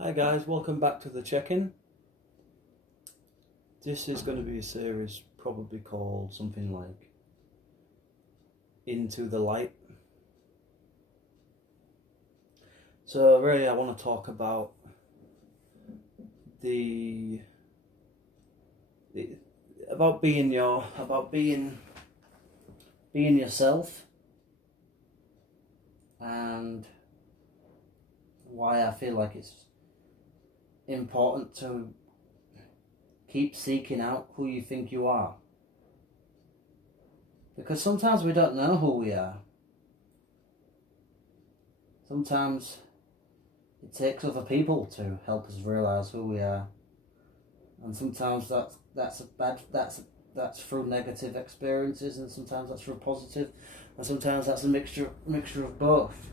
Hi guys, welcome back to the check-in. This is going to be a series probably called something like Into the Light. So really I want to talk about the about being yourself, and why I feel like it's important to keep seeking out who you think you are. Because sometimes we don't know who we are. Sometimes it takes other people to help us realise who we are. And sometimes that's through negative experiences, and sometimes that's through positive, and sometimes that's a mixture of both.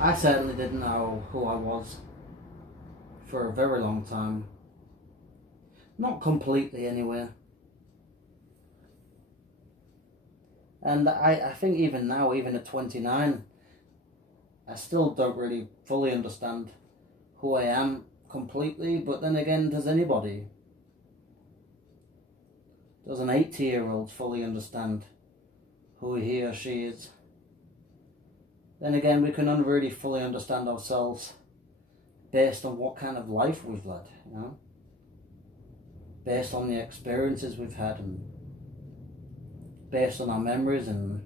I certainly didn't know who I was for a very long time. Not completely, anyway. And I think even now, even at 29, I still don't really fully understand who I am completely. But then again, does anybody? Does an 80-year-old fully understand who he or she is? Then again, we can only really fully understand ourselves based on what kind of life we've led, based on the experiences we've had, and based on our memories and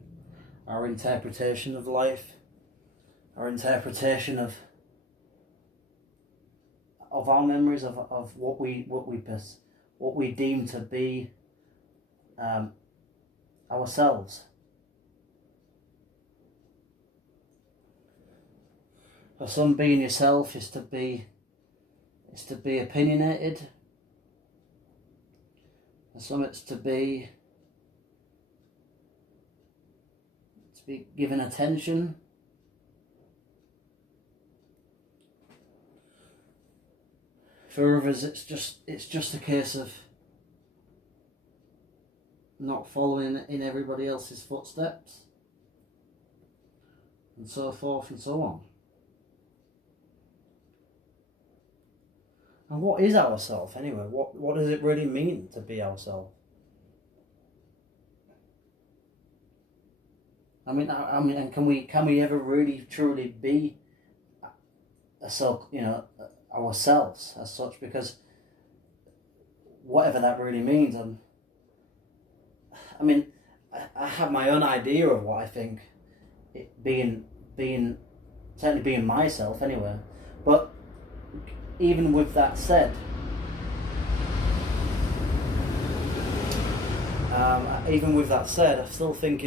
our interpretation of life, our interpretation of our memories of what we deem to be ourselves. For some, being yourself is to be opinionated. For some, it's to be given attention. For others, it's just a case of not following in everybody else's footsteps, and so forth and so on. And what is ourself anyway? What does it really mean to be ourself? I mean, and can we ever really truly be ourselves as such? Because whatever that really means, I have my own idea of what I think it certainly being myself anyway. But even with that said, I still think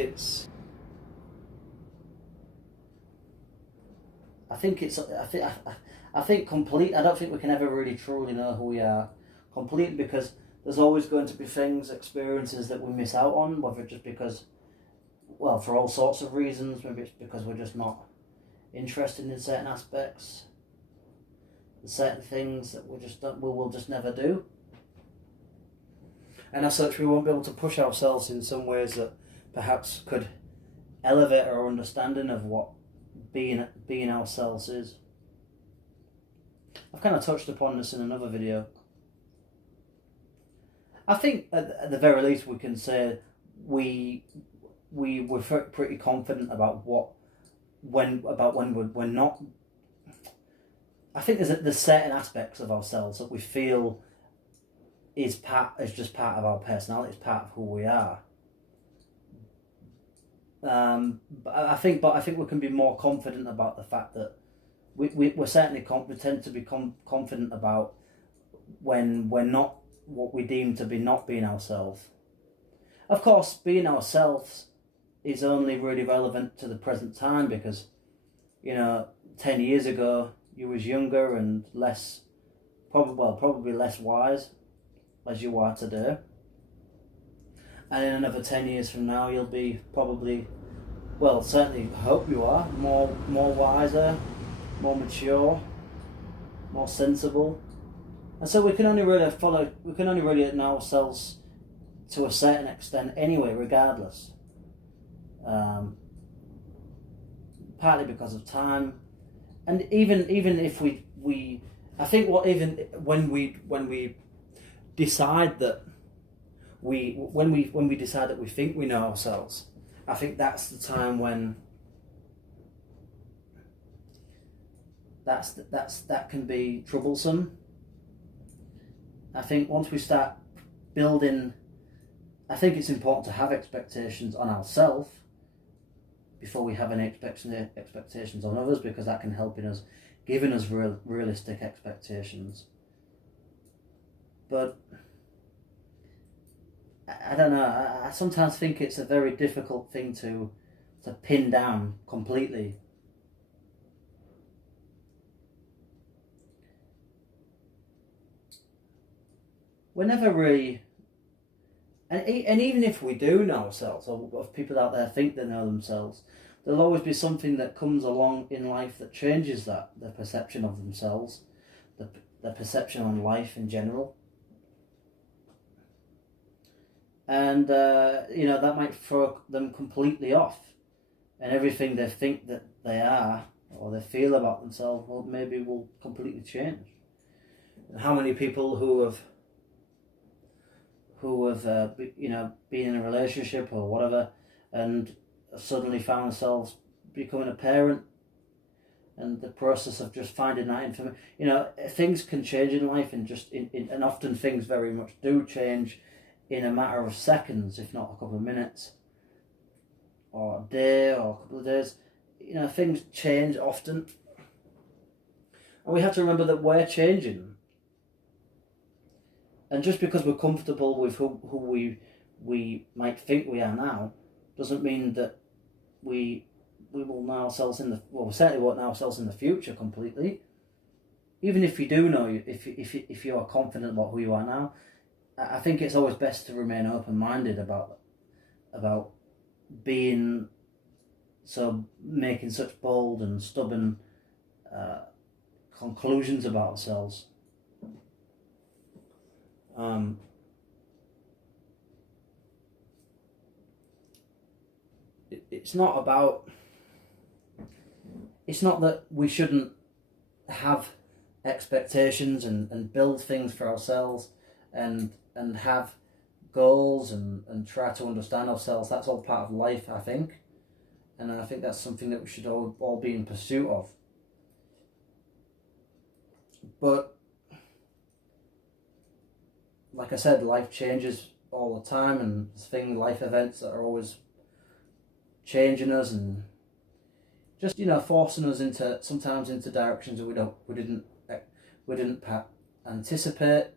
I think complete. I don't think we can ever really truly know who we are completely, because there's always going to be things, experiences that we miss out on, whether it's just because, well, for all sorts of reasons. Maybe it's because we're just not interested in certain aspects, certain things that we'll just never do. And as such, we won't be able to push ourselves in some ways that perhaps could elevate our understanding of what being ourselves is. I've kind of touched upon this in another video. I think at the very least we can say we were pretty confident about when we're not. I think there's certain aspects of ourselves that we feel is just part of our personality, is part of who we are. But I think we can be more confident about the fact that we're certainly we tend to be confident about when we're not what we deem to be not being ourselves. Of course, being ourselves is only really relevant to the present time, because 10 years ago you was younger and probably less wise as you are today. And in another 10 years from now, you'll be probably, well, certainly hope you are, more wiser, more mature, more sensible. And so we can only really know ourselves to a certain extent anyway, regardless. partly because of time, and even if we I think what even when we decide that when we decide that we think we know ourselves, I think that's the time when that can be troublesome. I think once we start building, I think it's important to have expectations on ourselves before we have any expectations on others, because that can help in us giving us realistic expectations. But I don't know. I sometimes think it's a very difficult thing to pin down completely. We're never really, and even if we do know ourselves, or if people out there think they know themselves, there'll always be something that comes along in life that changes that, their perception of themselves, their perception on life in general. And that might throw them completely off, and everything they think that they are or they feel about themselves, well, maybe will completely change. And how many people who have been in a relationship or whatever, and suddenly found themselves becoming a parent, and the process of just finding that information, things can change in life, and and often things very much do change in a matter of seconds, if not a couple of minutes, or a day, or a couple of days. Things change often, and we have to remember that we're changing. And just because we're comfortable with who we might think we are now, doesn't mean that we will know ourselves we certainly won't know ourselves in the future completely. Even if you do know, if you are confident about who you are now, I think it's always best to remain open-minded about making such bold and stubborn conclusions about ourselves. It's not that we shouldn't have expectations and build things for ourselves and have goals and try to understand ourselves. That's all part of life, I think, and I think that's something that we should all be in pursuit of. But like I said, life changes all the time, and there's life events that are always changing us and just forcing us sometimes into directions that we didn't anticipate.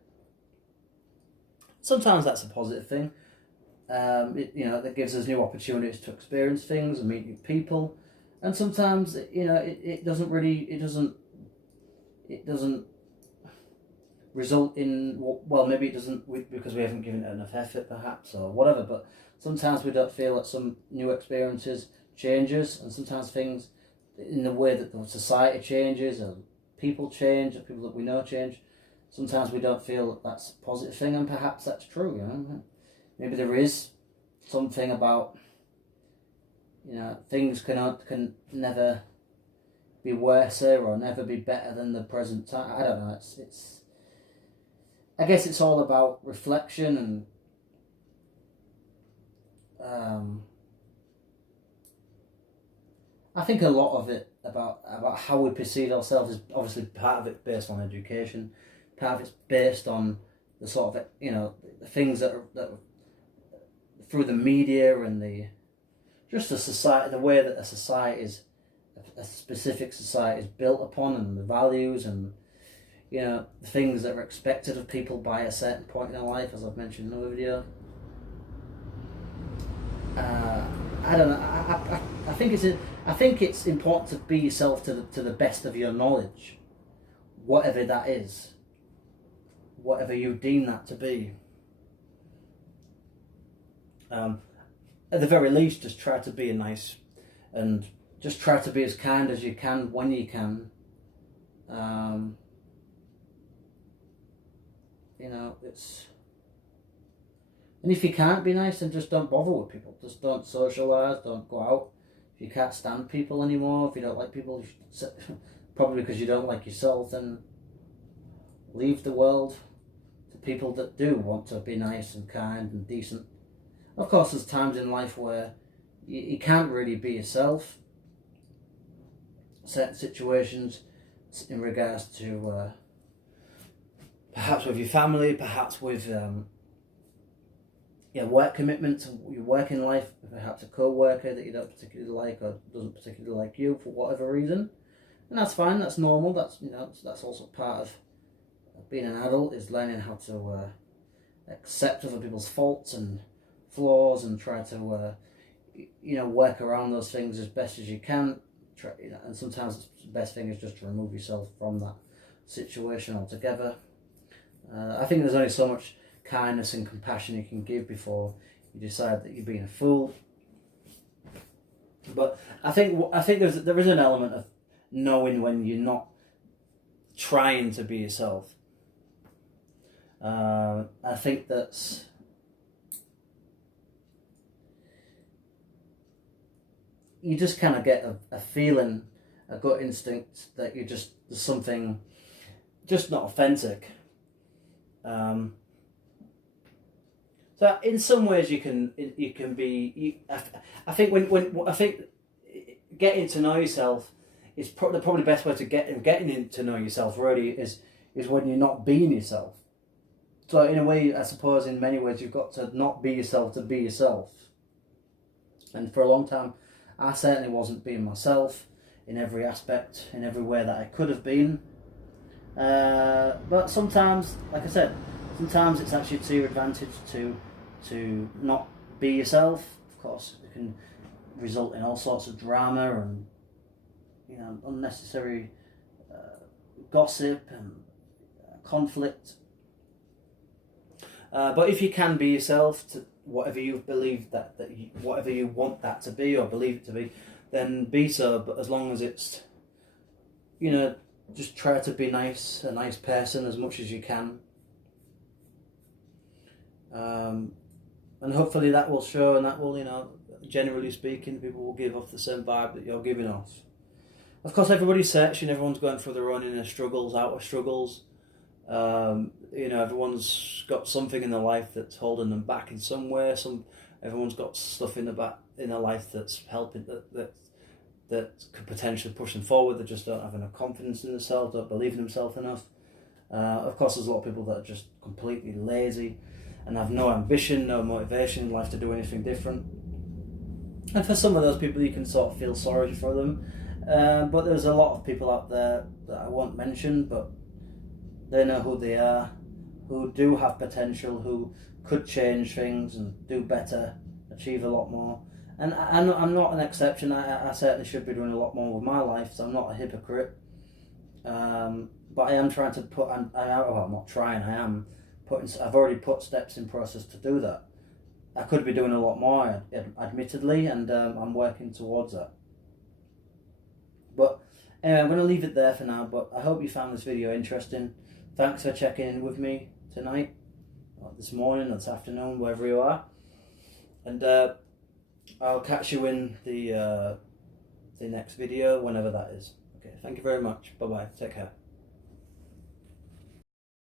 Sometimes that's a positive thing. That gives us new opportunities to experience things and meet new people, and sometimes it doesn't result in, well, maybe it doesn't because we haven't given it enough effort perhaps, or whatever, but sometimes we don't feel that some new experiences changes, and sometimes things in the way that the society changes, or people change, or people that we know change, sometimes we don't feel that that's a positive thing, and perhaps that's true. Maybe there is something about things can never be worse or never be better than the present time. I don't know. I guess it's all about reflection, and I think a lot of it about how we perceive ourselves is obviously part of it based on education, part of it's based on the sort of the things that through the media and the society, the way that a specific society is built upon, and the values and the things that are expected of people by a certain point in their life, as I've mentioned in another video. I don't know. I think it's important to be yourself to the best of your knowledge, whatever that is, whatever you deem that to be. At the very least, just try to be and just try to be as kind as you can when you can. And if you can't be nice, then just don't bother with people. Just don't socialise, don't go out, if you can't stand people anymore, if you don't like people, probably because you don't like yourself, then leave the world to people that do want to be nice and kind and decent. Of course, there's times in life where you can't really be yourself. Certain situations in regards to perhaps with your family, perhaps with work commitments, your working life, perhaps a co-worker that you don't particularly like or doesn't particularly like you for whatever reason, and that's fine. That's normal. That's also part of being an adult, is learning how to accept other people's faults and flaws and try to work around those things as best as you can. And sometimes the best thing is just to remove yourself from that situation altogether. I think there's only so much kindness and compassion you can give before you decide that you're being a fool. But I think there is an element of knowing when you're not trying to be yourself. I think that's you just kind of get a feeling, a gut instinct that there's something just not authentic. So in some ways you can be. I think when getting to know yourself is the probably best way to getting to know yourself really is when you're not being yourself. So in a way, I suppose in many ways you've got to not be yourself to be yourself. And for a long time, I certainly wasn't being myself in every aspect, in every way that I could have been. But sometimes, like I said, sometimes it's actually to your advantage to not be yourself. Of course, it can result in all sorts of drama and unnecessary gossip and conflict. But if you can be yourself to whatever you believe whatever you want that to be or believe it to be, then be so. But as long as it's, just try to be a nice person as much as you can. And hopefully that will show, and that will, generally speaking, people will give off the same vibe that you're giving off. Of course, everybody's searching, everyone's going through their own inner struggles, outer struggles. Everyone's got something in their life that's holding them back in some way. Everyone's got stuff in their life that's helping that could potentially push them forward. They just don't have enough confidence in themselves, don't believe in themselves enough. Of course, there's a lot of people that are just completely lazy and have no ambition, no motivation in life to do anything different. And for some of those people, you can sort of feel sorry for them. But there's a lot of people out there that I won't mention, but they know who they are, who do have potential, who could change things and do better, achieve a lot more. And I'm not an exception. I certainly should be doing a lot more with my life, so I'm not a hypocrite. But I am trying to put. I'm not trying. I am putting. I've already put steps in process to do that. I could be doing a lot more, admittedly, and I'm working towards that. But anyway, I'm going to leave it there for now. But I hope you found this video interesting. Thanks for checking in with me tonight, or this morning, or this afternoon, wherever you are. And I'll catch you in the next video, whenever that is. Okay, thank you very much. Bye-bye. Take care.